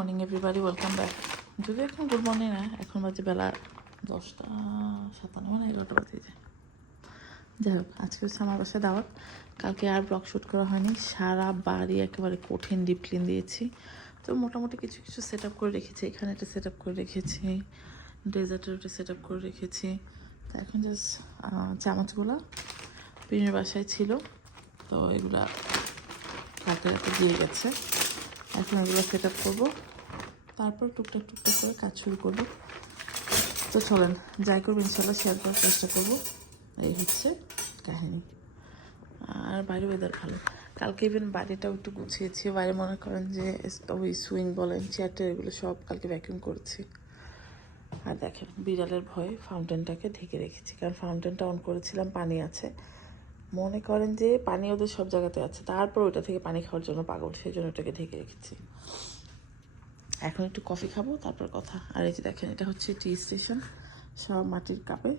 Morning everybody welcome back যদি এখন good morning না এখন বাজে বেলা দশটা সাতান্ন মানে এগারোটা বাজে যাই হোক, আজকে হচ্ছে আমার বাসায় দাওয়াত। কালকে আর ব্লগ শ্যুট করা হয়নি। সারা বাড়ি একেবারে কঠিন ডিপ ক্লিন দিয়েছি। তো মোটামুটি কিছু কিছু সেট আপ করে রেখেছি। এখানে একটা সেট আপ করে রেখেছি। ডেজার্টের একটা সেট আপ করে রেখেছি। তো এখন জাস্ট চামচগুলো পিনের বাসায় ছিল। তো এগুলা কালকে রাতে দিয়ে গেছে। এখন এগুলো সেট আপ করব। তারপর টুকটাক টুকটাক করে কাজ শুরু করব। তো চলেন, যাই করব, ইনশাল্লাহ শেয়ার করার চেষ্টা করব। এই হচ্ছে কাহিনী। আর বাইরে ওয়েদার ভালো। কালকে ইভেন বাড়িটাও একটু গুছিয়েছি। বাইরে মনে করেন যে ওই সুইং বলেন চেয়ারটা এগুলো সব কালকে ভ্যাকিউম করেছি। আর দেখেন, বিড়ালের ভয়ে ফাউন্টেনটাকে ঢেকে রেখেছি। কারণ ফাউন্টেনটা অন করেছিলাম, পানি আছে। মনে করেন যে পানি ওদের সব জায়গাতে আছে। তারপর ওটা থেকে পানি খাওয়ার জন্য পাগল সেই জন্য ওটাকে ঢেকে রেখেছি। এখন একটু কফি খাব, তারপর কথা। আর এই যে দেখেন, এটা হচ্ছে টি স্টেশন, সব মাটির কাপে।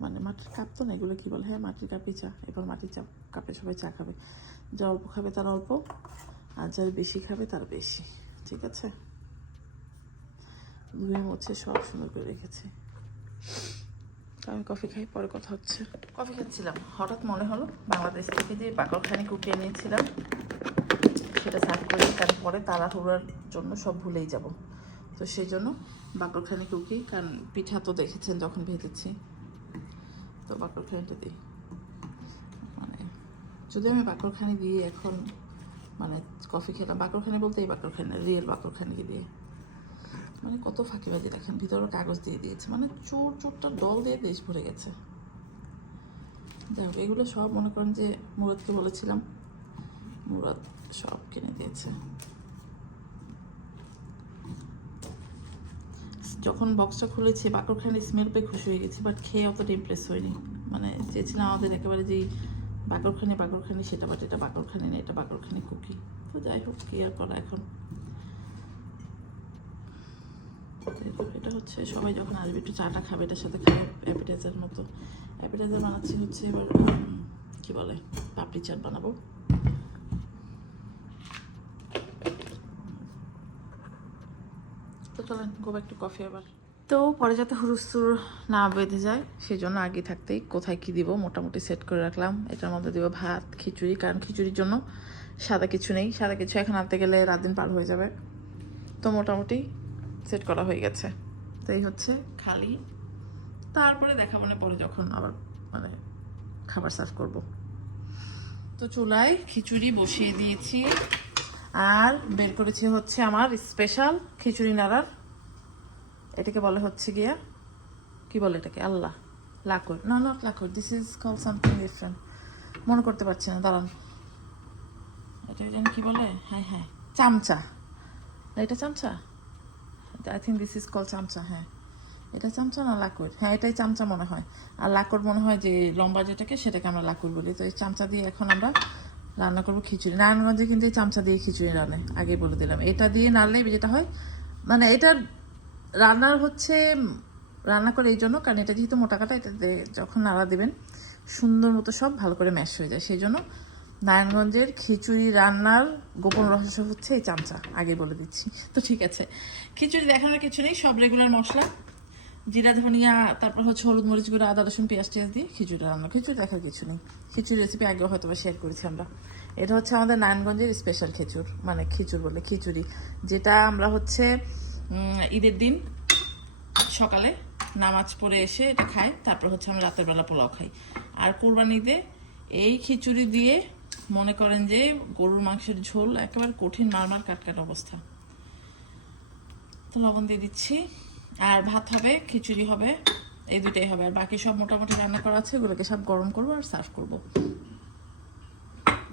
মানে মাটির কাপ তো না, এগুলো কী বলে? হ্যাঁ মাটির কাপে চা, এবার মাটির চা, কাপে সবাই চা খাবে। যা অল্প খাবে তার অল্প, আর যার বেশি খাবে তার বেশি, ঠিক আছে? ধুয়ে মুছে সব সুন্দর করে রেখেছি। আমি কফি খাই, পরে কথা হচ্ছে। কফি খাচ্ছিলাম। হঠাৎ মনে হলো বাংলাদেশ থেকে যে বাকরখানি কুকিয়ে নিয়েছিলাম, সেটা সার্ভ করে কারণ পরে তাড়াহুড়ার জন্য সব ভুলেই যাব। তো সেই জন্য বাকরখানি কুকি, কারণ পিঠা তো দেখেছেন যখন ভেজেছি, তো বাকরখানিটা দিই। মানে যদি আমি বাকরখানি দিয়ে এখন মানে কফি খেলাম বাকরখানি বলতে এই বাকরখানি রিয়েল বাকরখানিকে দিয়ে মানে কত ফাঁকিবাজি দেখেন, ভিতরে কাগজ দিয়ে দিয়েছে মানে চোর চোরটা দল দিয়ে দেশ ভরে গেছে। যাই হোক এগুলো সব মনে করেন যে মুরাদকে বলেছিলাম, মুরাদ সব কিনে দিয়েছে। যখন বক্সটা খুলেছি বাকরখানি স্মেল পেয়ে খুশি হয়ে গেছি বাট খেয়ে অতটা ইমপ্রেস হয়নি। মানে চেয়েছিলাম আমাদের একেবারে যেই বাকরখানি বাকরখানি সেটা বাট এটা বাকরখানি না, এটা বাকরখানি কুকি তো যাই হোক, কি আর করা এখন? এটা হচ্ছে সবাই যখন আসবে, একটু চাটা খাবে, এটার সাথে খাবে অ্যাপিটাইজার মতো। অ্যাপিটাইজার বানাচ্ছি হচ্ছে এবার কি বলে, পাপড়ি চাট বানাবো। তো চলেন ব্যাক কফি আবার। তো পরে যাতে হুরুস্তুর না বেঁধে যায় সেই জন্য আগে থাকতেই কোথায় কি দিব মোটামুটি সেট করে রাখলাম। এটার মধ্যে দিব ভাত, খিচুড়ি, কারণ খিচুড়ির জন্য সাদা কিছু নেই। সাদা কিছু এখন আনতে গেলে রাত দিন পার হয়ে যাবে। তো মোটামুটি সেট করা হয়ে গেছে। তো এই হচ্ছে খালি। তারপরে দেখা না, পরে যখন আবার মানে খাবার সার্ভ করব। তো চুলায় খিচুড়ি বসিয়ে দিয়েছি। আর বের করেছি হচ্ছে আমার স্পেশাল খিচুড়ি নাড়ার। এটাকে বলে হচ্ছে গিয়া, কি বলে এটাকে? আল্লাহ লাকুর না not লাকুর this is call something different মনে করতে পারছি না, দাঁড়ান। এটা যেন কি বলে? হ্যাঁ হ্যাঁ। চামচা। এটা চামচা? I think this is call চামচা হ্যাঁ। এটা চামচা না লাকুর হ্যাঁ এটাই চামচা মনে হয়। আর লাকুর মনে হয় যে লম্বা যেটাকে সেটাকে আমরা লাকুর বলি। তো এই চামচা দিয়ে এখন আমরা রান্না করব খিচুড়ি। নারায়ণগঞ্জে কিন্তু এই চামচা দিয়ে খিচুড়ি রান্নে আগে বলে দিলাম। এটা দিয়ে নাড়লে যেটা হয় মানে এটার রান্নার হচ্ছে, রান্না করে এই জন্য, কারণ এটা যেহেতু মোটা কাটা, এটাতে যখন নাড়া দেবেন, সুন্দর মতো সব ভালো করে ম্যাশ হয়ে যায়। সেই জন্য নারায়ণগঞ্জের খিচুড়ি রান্নার গোপন রহস্য হচ্ছে এই চামচা। আগে বলে দিচ্ছি। তো ঠিক আছে। খিচুড়ি দেখানোর কিছু নেই, সব রেগুলার মশলা। জিরা, ধনিয়া, তারপর হচ্ছে হলুদ, মরিচ গুঁড়ো, আদা, রসুন, পেঁয়াজ টিয়াজ দিয়ে খিচুড়ি রান্না। খিচুড়ি দেখার কিছু নেই। খিচুড়ি রেসিপি আগেও হয়তো বা শেয়ার করেছি আমরা। এটা হচ্ছে আমাদের নারায়ণগঞ্জের স্পেশাল খিচুর মানে খিচুর বলে, খিচুড়ি। যেটা আমরা হচ্ছে ঈদের দিন সকালে নামাজ পড়ে এসে এটা খাই, তারপর হচ্ছে আমরা রাতের বেলা পোলাও খাই। আর কোরবানিতে এই খিচুড়ি দিয়ে মনে করেন যে গরুর মাংসের ঝোল একেবারে কঠিন মারমার কাটকাট অবস্থা। তো লবণ দিয়ে দিচ্ছি। আর ভাত হবে, খিচুড়ি হবে, এই দুটাই হবে। আর বাকি সব মোটামুটি রান্না করা আছে, এগুলোকে সব গরম করব আর সার্ভ করব।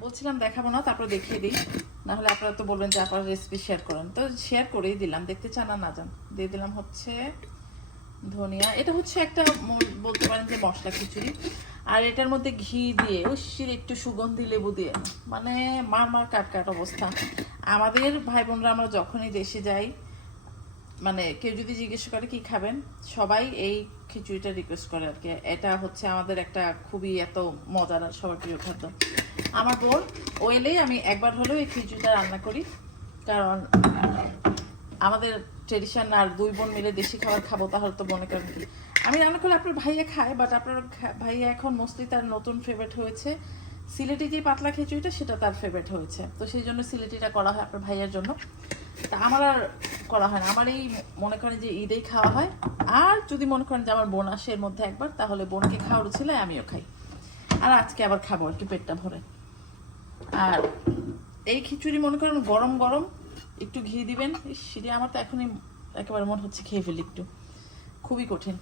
বলছিলাম দেখাবো না, তারপরে দেখিয়ে দিই। না হলে আপনারা তো বলবেন যে আপনারা রেসিপি শেয়ার করেন। তো শেয়ার করেই দিলাম, দেখতে চান না যান দিয়ে দিলাম হচ্ছে ধনিয়া। এটা হচ্ছে একটা বলতে পারেন যে মশলা খিচুড়ি। আর এটার মধ্যে ঘি দিয়ে উশির একটু সুগন্ধি লেবু দিয়ে। মানে মার মার কাট কাট অবস্থা। আমাদের ভাই বোনরা আমরা যখনই দেশে যাই মানে কেউ যদি জিজ্ঞেস করে কি খাবেন, সবাই এই খিচুড়িটা রিকোয়েস্ট করে আর কি। এটা হচ্ছে আমাদের একটা খুবই এত মজার সবার প্রিয় খাদ্য। আমার বোন, ও এলেই আমি একবার হলেও এই খিচুড়িটা রান্না করি। কারণ আমাদের ট্রেডিশন আর দুই বোন মিলে দেশি খাবার খাব, তাহলে তো মনে করেন কি আমি রান্না করলে আপনার ভাইয়া খায় বাট আপনার ভাইয়া এখন মোস্টলি তার নতুন ফেভারিট হয়েছে। সিলেটি যে পাতলা খিচুড়িটা, সেটা তার ফেভারিট হয়েছে। তো সেই জন্য সিলেটিটা করা হয় আপনার ভাইয়ার জন্য। তা আমার আর করা হয় না। আমার এই মনে করেন যে ঈদেই খাওয়া হয়। আর যদি মনে করেন যে আমার বোন আসে এর মধ্যে একবার, তাহলে বোনকে খাওয়ার ছিল আমিও খাই। আর আজকে আবার খাব আর কি পেটটা ভরে। আর এই খিচুড়ি মনে করেন গরম গরম, একটু ঘি দিবেন। সেটা আমার তো এখনই একেবারে মনে হচ্ছে খেয়ে ফেলি একটু। খুবই কঠিন।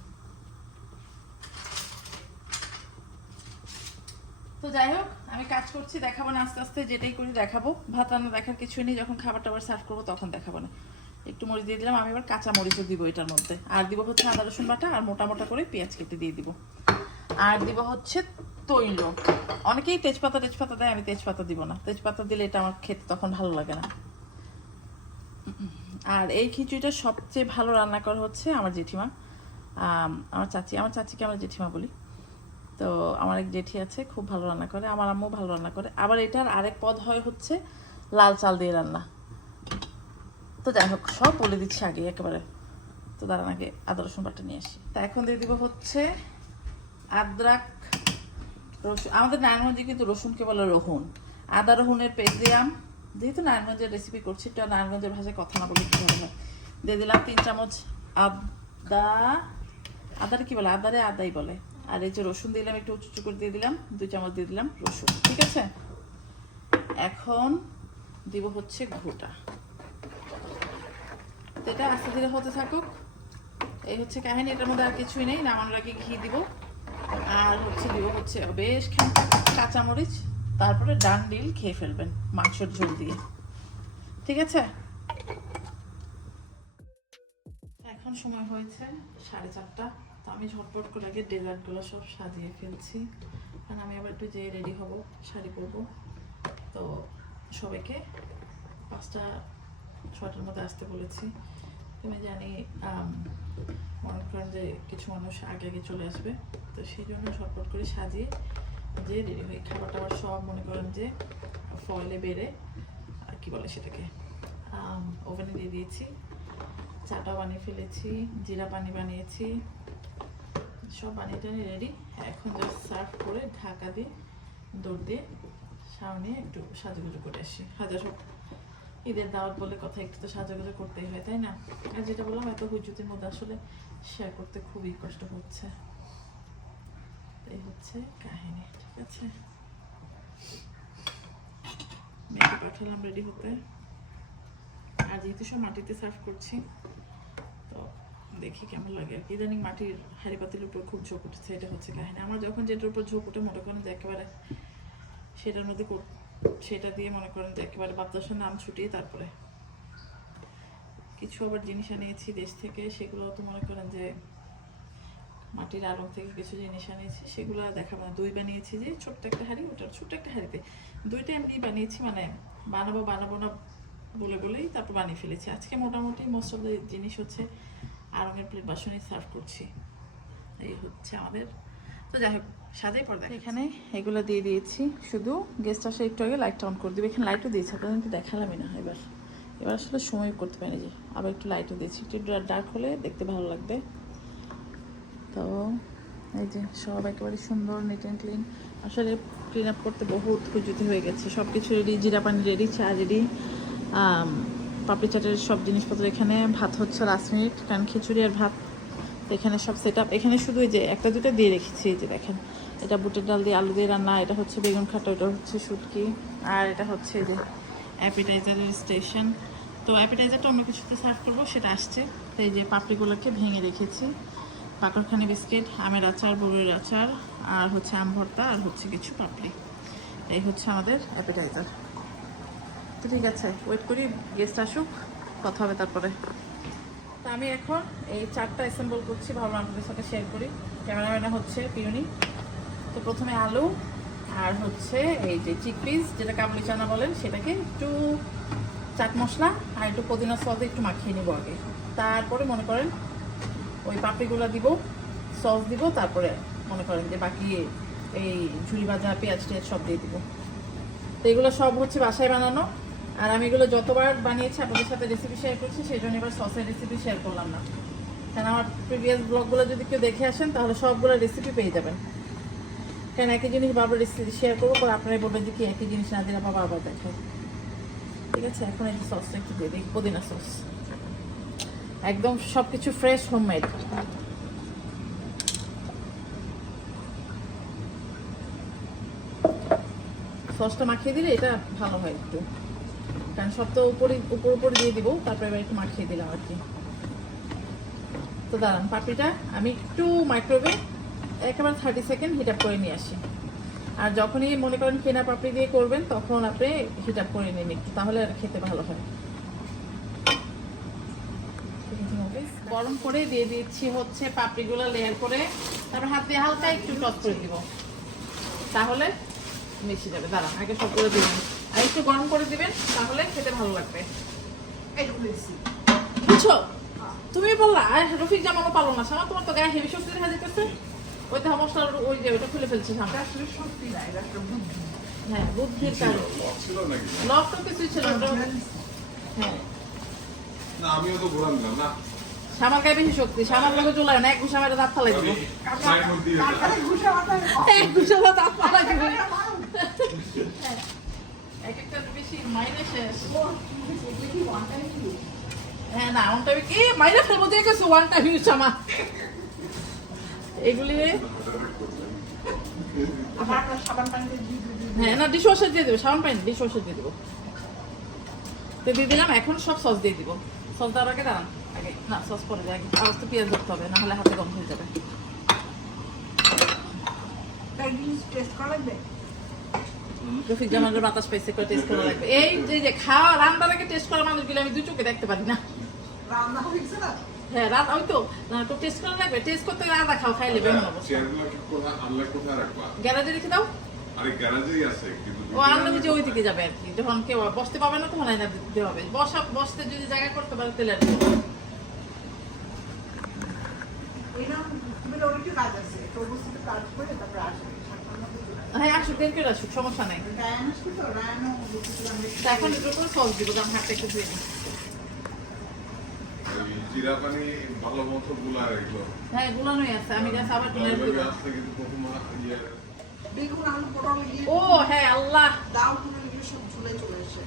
তো যাই হোক, আমি কাজ করছি, দেখাবো না, আস্তে আস্তে যেটাই করি দেখাবো। ভাত রান্না দেখার কিছুই নেই, যখন খাবার টাবার সার্ভ করব তখন দেখাবো না। একটু মরিচ দিয়ে দিলাম, আমি এবার কাঁচা মরিচও দিব এটার মধ্যে। আর দিব হচ্ছে আদা, রসুন বাটা, আর মোটা মোটা করে পেঁয়াজ কেটে দিয়ে দিব। আর দিব হচ্ছে তৈল অনেকেই তেজপাতা তেজপাতা দেয়, আমি তেজপাতা দিব না। তেজপাতা দিলে এটা আমার খেতে তখন ভালো লাগে না। আর এই খিচুড়িটা সবচেয়ে ভালো রান্না করা হচ্ছে আমার জেঠিমা। আমার চাচি, আমার চাচিকে আমার জেঠিমা বলি। তো আমার এক জেঠি আছে, খুব ভালো রান্না করে, আমার আম্মু ভালো রান্না করে। আবার এটার আরেক পদ হয় হচ্ছে লাল চাল দিয়ে রান্না। তো যাই হোক, সব বলে দিচ্ছি আগে একেবারে। তো দাঁড়ান আগে আদা, রসুন বাটা নিয়ে আসি। তা এখন দিয়ে দিব হচ্ছে আদ্রাক রসুন। আমাদের নারায়ণগঞ্জে কিন্তু রসুনকে বলে রহুন। আদা, রহুনের পেস্ট দিলাম যেহেতু নারায়ণগঞ্জের রেসিপি করছি, একটু নারায়ণগঞ্জের ভাষায় কথা না বলে কি হয়? দিয়ে দিলাম তিন চামচ আদা। আদারে কি বলে? আদারে আদাই বলে। আর এই যে রসুন দিলাম, একটু উঁচু উঁচু করে দিয়ে দিলাম দুই চামচ দিয়ে দিলাম রসুন, ঠিক আছে? এখন দিব হচ্ছে ঘোটা। এটা আস্তে ধীরে হতে থাকুক। এই হচ্ছে কাহিনী, এটার মধ্যে আর কিছুই নেই, নামানোর আগে ঘি দিব। আর হচ্ছে দিব হচ্ছে বেশ খানিকটা কাঁচামরিচ, তারপরে ডান ডিল খেয়ে ফেলবেন মাংসের ঝোল দিয়ে। ঠিক আছে? এখন সময় হয়েছে সাড়ে চারটা। তো আমি ঝটপট করে আগে ডেজার্টগুলো সব সাজিয়ে ফেলছি। কারণ আমি আবার একটু যে রেডি হব, শাড়ি পরবো। তো সবাইকে পাঁচটা, ছটার মধ্যে আসতে বলেছি। তুমি জানি মনে করেন যে কিছু মানুষ আগে আগে চলে আসবে। তো সেই জন্য ঝটপট করে সাজিয়ে যে রেডি হয়ে খাবার টাবার সব মনে করেন যে ফয়েলে বেড়ে, আর কি বলে সেটাকে ওভেনে দিয়ে দিয়েছি। চাটা বানিয়ে ফেলেছি, জিরা পানি বানিয়েছি। সব টানিয়ে রেডি এখন জাস্ট সার্ভ করে ঢাকা দিয়ে দৌড় দিয়ে সামনে একটু সাজুগুজু করে আসি। হাজার হোক। ঈদের দাওয়াত বলে কথা একটু তো সাজাগুজু করতেই হয়, তাই না? আর যেটা বললাম, এত হুজুতির মধ্যে আসলে শেয়ার করতে খুবই কষ্ট হচ্ছে। এই হচ্ছে কাহিনী, ঠিক আছে? মেয়েকে পাঠালাম রেডি হতে। আর যেহেতু সব মাটিতে সার্ভ করছি, তো দেখি কেমন লাগে। আর কি ইদানিং মাটির হাড়ি পাতির উপর খুব ঝোঁক উঠেছে, এটা হচ্ছে কাহিনী। আমার যখন যেটার উপর ঝোঁক উঠে মনে করেন যে একেবারে সেটার মধ্যে সেটা দিয়ে মনে করেন যে একেবারে বাতাসের নাম ছুটিয়ে তারপরে। কিছু আবার জিনিস আনিয়েছি দেশ থেকে, সেগুলো তো মনে করেন যে মাটির আড়ং থেকে কিছু জিনিস আনিয়েছি, সেগুলো দেখাবো না। দই বানিয়েছি যে ছোট্ট একটা হাঁড়ি, ওটার ছোট্ট একটা হাঁড়িতে। দুইটা এমনি বানিয়েছি মানে বানাবো বানাবো না বলে বলেই তারপর বানিয়ে ফেলেছি। আজকে মোটামুটি মোস্ট অফ দ্য জিনিস হচ্ছে আড়ঙের প্লেট বাসনই সার্ভ করছি। এই হচ্ছে আমাদের। তো যাই হোক, সাজাই পর্দা এখানে। এগুলো দিয়ে দিয়েছি। শুধু গেস্ট আসে একটু আগে লাইটটা অন করে দিবে। এখানে লাইটও দিয়েছি, আপনাদের কিন্তু দেখালামই না এবার। এবার আসলে সময় করতে পারি যে, আবার একটু লাইটও দিয়েছি। একটু ডার্ক হলে দেখতে ভালো লাগবে। তো এই যে সব একেবারে সুন্দর নিট অ্যান্ড ক্লিন আসলে ক্লিন আপ করতে বহুত খুঁজুতি হয়ে গেছে। সব কিছু রেডি জিরা পানি রেডি চা রেডি পাপড়ি চাটের সব জিনিসপত্র এখানে, ভাত হচ্ছে লাস্ট মিনিট কারণ খিচুড়ি আর ভাত। এখানে সব সেট এখানে শুধু যে একটা দুটো দিয়ে রেখেছি, এই যে দেখেন। এটা বুটের ডাল দিয়ে আলু দিয়ে রান্না, এটা হচ্ছে বেগুন খাটো, এটা হচ্ছে শুটকি, আর এটা হচ্ছে যে অ্যাপিটাইজারের স্টেশন তো অ্যাপিটাইজারটা অন্য কিছুতে সার্ভ করব, সেটা আসছে। তো এই যে পাপড়িগুলোকে ভেঙে রেখেছি। পাকড়খানি বিস্কিট, আমের আচার বড়ের আচার, আর হচ্ছে আম ভর্তা, আর হচ্ছে কিছু পাপড়ি। এই হচ্ছে আমাদের অ্যাপিটাইজার তো ঠিক আছে ওয়েট করি গেস্ট আসুক, কথা হবে তারপরে। তো আমি এখন এই চারটা অ্যাসেম্বল করছি, ভাবলাম আপনাদের সাথে শেয়ার করি। ক্যামেরাম্যানে হচ্ছে পিউনি। তো প্রথমে আলু, আর হচ্ছে এই যে চিকপিস যেটা কাবলি চানা বলেন, সেটাকে একটু চাট মশলা আর একটু পুদিনা সস একটু মাখিয়ে নিব আগে। তারপরে মনে করেন ওই পাপড়িগুলো দিব সস দিব, তারপরে মনে করেন যে বাকি এই ঝুড়ি ভাজা, পেঁয়াজ টেয়াজ সব দিয়ে দিব। তো এগুলো সব হচ্ছে বাসায় বানানো। আর আমি এগুলো যতবার বানিয়েছি, আপনাদের সাথে রেসিপি শেয়ার করছি, সেই জন্য এবার সসের রেসিপি শেয়ার করলাম না। কারণ আমার প্রিভিয়াস ব্লগগুলো যদি কেউ দেখে আসেন, তাহলে সবগুলো রেসিপি পেয়ে যাবেন। কেন একই জিনিস বারবার রেসিপি শেয়ার করব, পরে আপনারাই বলবেন যে কি একই জিনিস না দিলে আবার বারবার দেখে। ঠিক আছে, এখন এই সসটা একটু দিয়ে দিই, পুদিনা সস একদম সব কিছু ফ্রেশ হোমমেড সসটা মাখিয়ে দিলে এটা ভালো হয় একটু। কারণ সব তো উপরে, উপর উপর দিয়ে দিব, তারপরে এবার একটু মাখিয়ে দিলাম আর কি। তো দাঁড়ান, পাপড়িটা আমি একটু মাইক্রোওয়েভে একেবারে থার্টি সেকেন্ড হিট আপ করে নিয়ে আসি। আর যখনই মনে করেন কেনা পাপড়ি দিয়ে করবেন, তখন আপনি হিট আপ করে নিন একটু, তাহলে আর খেতে ভালো হয়। গরম করে দিয়ে দিচ্ছি হচ্ছে পাপড়িগুলো লেয়ার করে, তারপর হাত দিয়ে হালকা একটু টস করে দিব। তাহলে মিশে যাবে। দাঁড়ান, আগে সবগুলো দিবেন আর একটু গরম করে দিবেন তাহলে খেতে ভালো লাগবে। বুঝছ? তুমি বললা আর রফিক জামানো পালো না। সামা তোমার তো গায়ে হেভি শক্তি দেখা যেতেছে ওই তো মশলা ওই যে ওটা খুলে ফেলছে সামনে হ্যাঁ বুদ্ধির কারণ। ছিল নাকি? লক তো কিছুই ছিল না। হ্যাঁ। না আমিও তো ঘোরান দিলাম না? সামার গায়ে বেশি শক্তি সামার লোকে চলে না এক ঘুষা মেরে দাঁত ফালাই দিব। এক ঘুষা দাঁত ফালাই দিব এক একটা বেশি মাইনে শেষ। হ্যাঁ না ওয়ান টাইম কি মাইনে ফেলব দিয়ে গেছে ওয়ান টাইম ইউজ আমার। এগুলি হ্যাঁ না ডিশ ওয়াশার দিয়ে দেবো সাবান পানি ডিশ ওয়াশার দিয়ে দেবো। তো দিয়ে দিলাম এখন সব সস দিয়ে দিব। সস দেওয়ার আগে দাঁড়ান আগে না সস পরে যায় আবার তো পেঁয়াজ ধরতে হবে না হলে হাতে গরম হয়ে যাবে। রফিক জামানের বাতাস পাইছে করে টেস্ট করা লাগবে। এই যে যে খাওয়া রান্নার আগে টেস্ট করা মানুষগুলো আমি দু চোখে দেখতে পারি না। হ্যাঁ রাত ওই তো না তো টেস্ট করা লাগবে। টেস্ট করতে আদা খাও খাইলে বেমন অবস্থা। চেয়ারগুলো কি কোথায় আনলে কোথায় রাখবা? গ্যারাজে রেখে দাও। আরে গ্যারাজেই আছে কিন্তু ও আনলে যে ওই দিকে যাবে আর কি। যখন কেউ বসতে পাবে না তখন আইনা দিতে হবে। বসা বসতে যদি জায়গা করতে পারে তাহলে আর। হ্যাঁ আসুক করে আসুক সমস্যা নাই। এখন একটু করে সস দিব কারণ হাতটা একটু ধুয়ে জিরা পানি ভালো মতো গুলা এগুলো হ্যাঁ গুলানোই আছে আমি জাস্ট আবার গুলাই দিব আসতে কিন্তু প্রথম ইয়ে ও হ্যাঁ আল্লাহ। দাও কোনো এগুলো সব ঝুলে চলে এসে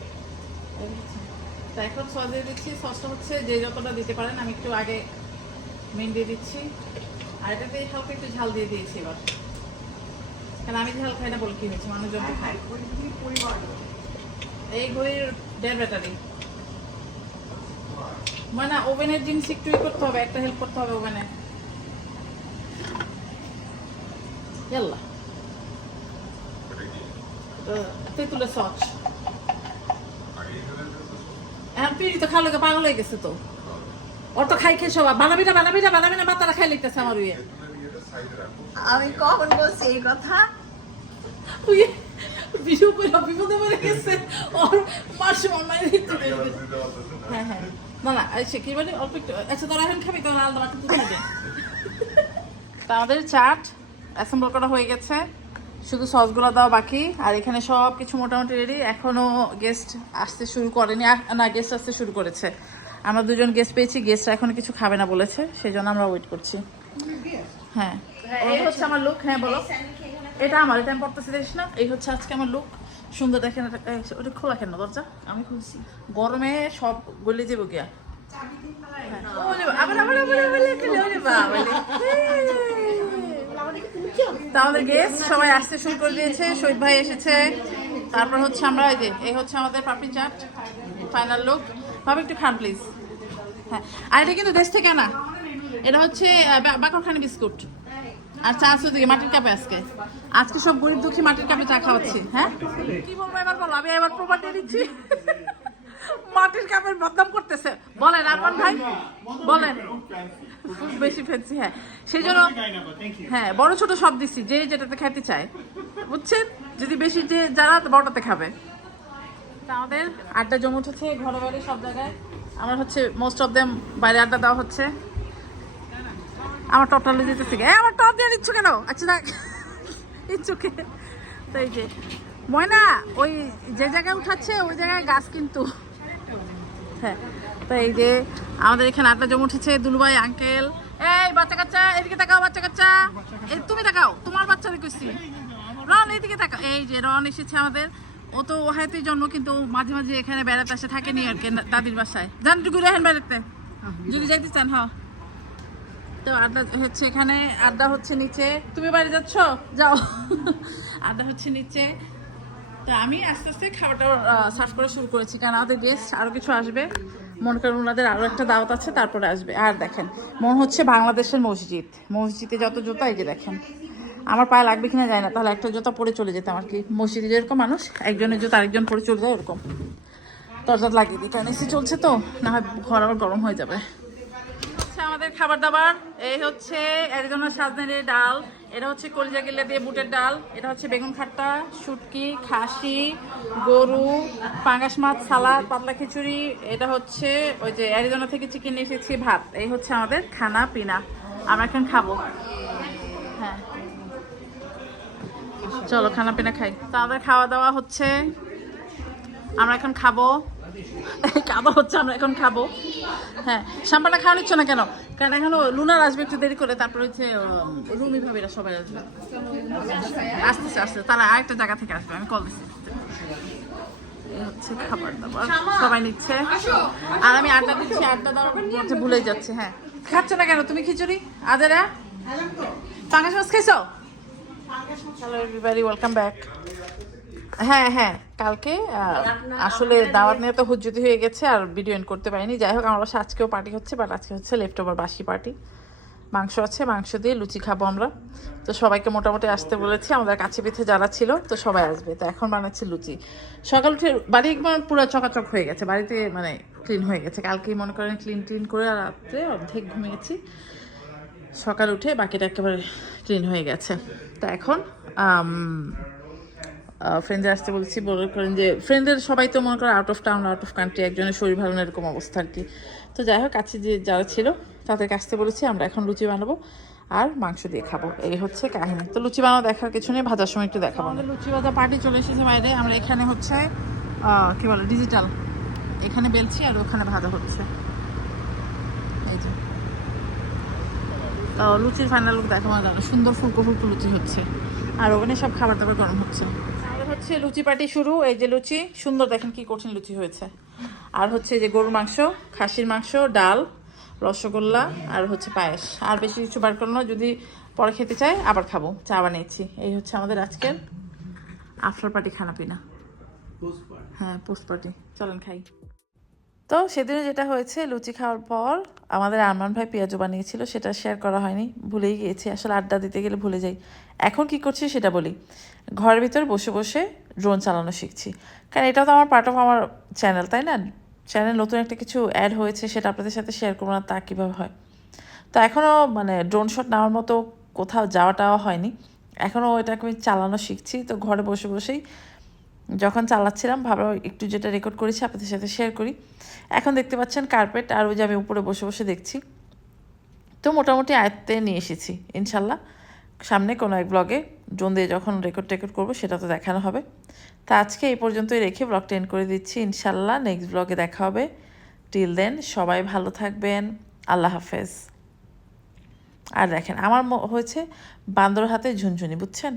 তা এখন সস দিয়ে দিচ্ছি। সসটা হচ্ছে যে যতটা দিতে পারেন আমি একটু আগে মেন দিয়ে দিচ্ছি। আর এটাতে হালকা একটু ঝাল দিয়ে দিয়েছি এবার। কারণ আমি ঝাল খাই না কি হয়েছে? মানুষজন খায়। এই ঘড়ির দেড় ব্যাটারি। মানে ওভেনের জিনিস একটু করতে হবে, একটা হেল্প করতে হবে ওভেনে। ইয়াল্লা। তো তেঁতুলের সস এখন পিড়ি তো খাওয়া লেগে পাগল হয়ে গেছে তো। ওর তো খাই খেয়ে সবাই বানাবি না বানাবি না বানাবি না মাতারা খাই লিখতেছে আমার ইয়ে আমি কখন বলছি এই কথা? উইয়ে বিশু কইরা বিপদে পড়ে গেছে। ওর মায়ের দিতে হ্যাঁ হ্যাঁ। না না আচ্ছা কি বলি? অল্প একটু। আচ্ছা তোরা এখন খাবি তোরা আলাদা তুলে তা আমাদের চাট অ্যাসেম্বল করা হয়ে গেছে। শুধু সসগুলো দেওয়া বাকি। আর এখানে সব কিছু মোটামুটি রেডি এখনও গেস্ট আসতে শুরু করেনি। না গেস্ট আসতে শুরু করেছে। আমরা দুজন গেস্ট পেয়েছি। গেস্টরা এখনও কিছু খাবে না বলেছে। সেই জন্য আমরা ওয়েট করছি। হ্যাঁ। এই হচ্ছে আমার লুক হ্যাঁ বলো। এটা আমার এটা আমি পড়তেছি দেখিস না। এই হচ্ছে আজকে আমার লুক সুন্দর দেখেন ওটা খোলা কেন দরজা? আমি খুলছি। গরমে সব গলে যাব গিয়া। হ্যাঁ। আমাদের গেস্ট সবাই আসতে শুরু করে দিয়েছে শহীদ ভাই এসেছে। তারপর হচ্ছে আমরা এই যে এই হচ্ছে আমাদের পাপড়ি চাট ফাইনাল লুক ভাবে একটু খান প্লিজ হ্যাঁ আর এটা কিন্তু দেশ থেকে না এটা হচ্ছে বাকরখানি বিস্কুট। আর। চা আছে ওদিকে মাটির কাপে আজকে। আজকে সব গরিব দুঃখী মাটির কাপে চা খাওয়াচ্ছি হ্যাঁ? কি বলব এবার বলো আমি এবার প্রমাণ দিয়ে দিচ্ছি। মাটির কাপের বদনাম করতেছে। বলেন আরমান ভাই বলেন। খুব বেশি ফেলছি হ্যাঁ। সেই জন্য হ্যাঁ বড় ছোট সব দিচ্ছি যে যেটাতে খেতে চায়। বুঝছেন? যদি বেশি যে যারা বড়টাতে খাবে। আমাদের আড্ডা জমে উঠেছে ঘরে বাইরে সব জায়গায়। আমার হচ্ছে মোস্ট অফ দেম বাইরে আড্ডা দেওয়া হচ্ছে। আমার টপটা লয়ে যেতেছে এ আমার টপ দিয়ে দিচ্ছ কেন? আচ্ছা দেখ ইচ্ছুকে তো এই যে, ময়না, ওই যে জায়গায় উঠাচ্ছে, ওই জায়গায় গাছ কিন্তু। হ্যাঁ তো এই যে, আমাদের এখানে আড্ডা জমে উঠেছে, দুলুভাই আঙ্কেল এই, বাচ্চা কাচ্চা, এদিকে তাকাও, বাচ্চা কাচ্চা। এই, তুমি তাকাও, তোমার বাচ্চা দেখছি রন এইদিকে তাকাও। এই যে, রন এসেছে আমাদের। ও তো ওহাইতেই জন্ম, কিন্তু মাঝে মাঝে এখানে বেড়াতে আসে থাকে নিউ ইয়র্কে দাদির বাসায়। জান ঘুরে হেন বেড়াতে। যদি যাইতে চান হ্যাঁ। তো আড্ডা হচ্ছে এখানে, আড্ডা হচ্ছে নিচে। তুমি বাড়ি যাচ্ছ? যাও। আড্ডা হচ্ছে নিচে। তো আমি আস্তে আস্তে খাবারটা সার্ভ করা শুরু করেছি। কারণ আমাদের গেস্ট আরও কিছু আসবে। মনে করেন ওনাদের আরও একটা দাওয়াত আছে, তারপরে আসবে। আর দেখেন, মনে হচ্ছে বাংলাদেশের মসজিদ। মসজিদে যত জুতা, এই যে দেখেন। আমার পায়ে লাগবে কিনা যায় না। তাহলে একটা জুতা পরে চলে যেতাম আর কি। মসজিদে যেরকম মানুষ, একজনের জুতা আরেকজন পরে চলে যায় এরকম। দরজা লাগিয়ে দিই। কারণ এসি চলছে তো, না হয় ঘর আবার গরম হয়ে যাবে। আমাদের খাবার দাবার। এই হচ্ছে অ্যারিজোনা সাজনের ডাল, এটা হচ্ছে কলিজা গিল্লা দিয়ে বুটের ডাল, এটা হচ্ছে বেগুন খাট্টা, শুটকি, খাসি, গরু, পাঙ্গাস মাছ, সালাদ, পাতলা খিচুড়ি, এটা হচ্ছে ওই যে অ্যারিজোনা থেকে চিকেন এসেছি ভাত। এই হচ্ছে আমাদের খানা পিনা। আমরা এখন খাব। হ্যাঁ। চলো, খানা পিনা খাই। তো আমাদের খাওয়া দাওয়া হচ্ছে। আমরা এখন খাব। কাদা হচ্ছে, আমরা এখন খাব। হ্যাঁ শ্যাম্পাটা খাওয়া নিচ্ছ না কেন? কারণ এখনও লুনার আসবে একটু দেরি করে, তারপরে হচ্ছে রুমি ভাবিরা সবাই আসবে। আসতেছে আসতেছে। তারা আরেকটা জায়গা থেকে আসবে, আমি কল দিচ্ছি হচ্ছে খাবার দাবার। সবাই নিচ্ছে। আর আমি আড্ডা দিচ্ছি, আড্ডা দেওয়ার ভুলে যাচ্ছে হ্যাঁ। খাচ্ছ না কেন? তুমি খিচুড়ি? আদেরা? হ্যালো ওয়েলকাম ব্যাক হ্যাঁ হ্যাঁ কালকে আসলে দাওয়াত নিয়ে তো হুজ্জুতি হয়ে গেছে আর ভিডিও এন্ড করতে পারিনি। যাই হোক আমার আজকেও পার্টি হচ্ছে বাট আজকে হচ্ছে লেফট ওভার বাসি পার্টি মাংস আছে মাংস দিয়ে লুচি খাব আমরা। তো সবাইকে মোটামুটি আসতে বলেছি আমাদের কাছে পিঠে যারা ছিল তো সবাই আসবে। তো এখন বানাচ্ছি লুচি। সকাল উঠে বাড়ি একবার পুরো চকাচক হয়ে গেছে বাড়িতে মানে ক্লিন হয়ে গেছে। কালকেই মনে করেন ক্লিন ক্লিন করে আর রাত্রে অর্ধেক ঘুমিয়েছি। সকাল উঠে বাকিটা একেবারে ক্লিন হয়ে গেছে। তো এখন ফ্রেন্ডে আসতে বলেছি বলে করেন যে ফ্রেন্ডের সবাই তো মনে করেন out of town out of country একজনের শরীর ভালো না, এরকম অবস্থা আর কি। তো যাই হোক কাছে যে যারা ছিল, তাদেরকে আসতে বলেছি, আমরা এখন লুচি বানাবো আর মাংস দিয়ে খাব। এই হচ্ছে কাহিনী। তো লুচি বানানো দেখার কিছু নেই, ভাজার সময় একটু দেখাবো। আমাদের লুচি ভাজা পার্টি চলে এসেছে বাইরে। আমরা এখানে হচ্ছে কি বলে ডিজিটাল এখানে বেলছি আর ওখানে ভাজা হচ্ছে। এই যে। লুচির ফাইনাল লুক দেখো আমার সুন্দর ফুলকো ফুলকো লুচি হচ্ছে। আর ওখানে সব খাবার দাবার গরম হচ্ছে। হচ্ছে লুচি পাটি শুরু। এই যে লুচি সুন্দর দেখেন কি কঠিন লুচি হয়েছে। আর হচ্ছে এই যে গরুর মাংস খাসির মাংস ডাল রসগোল্লা আর হচ্ছে পায়েস। আর বেশি কিছু বার করল যদি পরে খেতে চাই আবার খাব। চা বানিয়েছি। এই হচ্ছে আমাদের আজকের আফটার পার্টি খানা পিনা হ্যাঁ পোস্ট পার্টি। চলেন খাই। তো সেদিনে যেটা হয়েছে, লুচি খাওয়ার পর আমাদের আরমান ভাই পেঁয়াজু বানিয়েছিল, সেটা শেয়ার করা হয়নি, ভুলেই গিয়েছি। আসলে আড্ডা দিতে গেলে ভুলে যাই। এখন কি করছি সেটা বলি। ঘরের ভিতর বসে বসে ড্রোন চালানো শিখছি। কারণ এটাও তো আমার পার্ট অফ আমার চ্যানেল তাই না? চ্যানেল নতুন একটা কিছু অ্যাড হয়েছে, সেটা আপনাদের সাথে শেয়ার করব না, তা কীভাবে হয়? তো এখনও মানে ড্রোন শট নেওয়ার মতো কোথাও যাওয়া টাওয়া হয়নি। এখনও এটাকে আমি চালানো শিখছি। তো ঘরে বসে বসেই যখন চালাচ্ছিলাম, ভাবলাম একটু যেটা রেকর্ড করেছি, আপনাদের সাথে শেয়ার করি। এখন দেখতে পাচ্ছেন কার্পেট আর ওই যে আমি উপরে বসে বসে দেখছি। তো মোটামুটি আয়ত্তে নিয়ে এসেছি, ইনশাল্লাহ। সামনে কোনো এক ব্লগে ড্রোন দিয়ে যখন রেকর্ড টেকর্ড করব, সেটা তো দেখানো হবে। তা আজকে এই পর্যন্তই রেখে ব্লগটা এন্ড করে দিচ্ছি, ইনশাল্লাহ। নেক্সট ব্লগে দেখা হবে। টিল দেন সবাই ভালো থাকবেন। আল্লাহ হাফেজ। আর দেখেন, আমার হয়েছে বান্দর হাতে ঝুনঝুনি, বুঝছেন?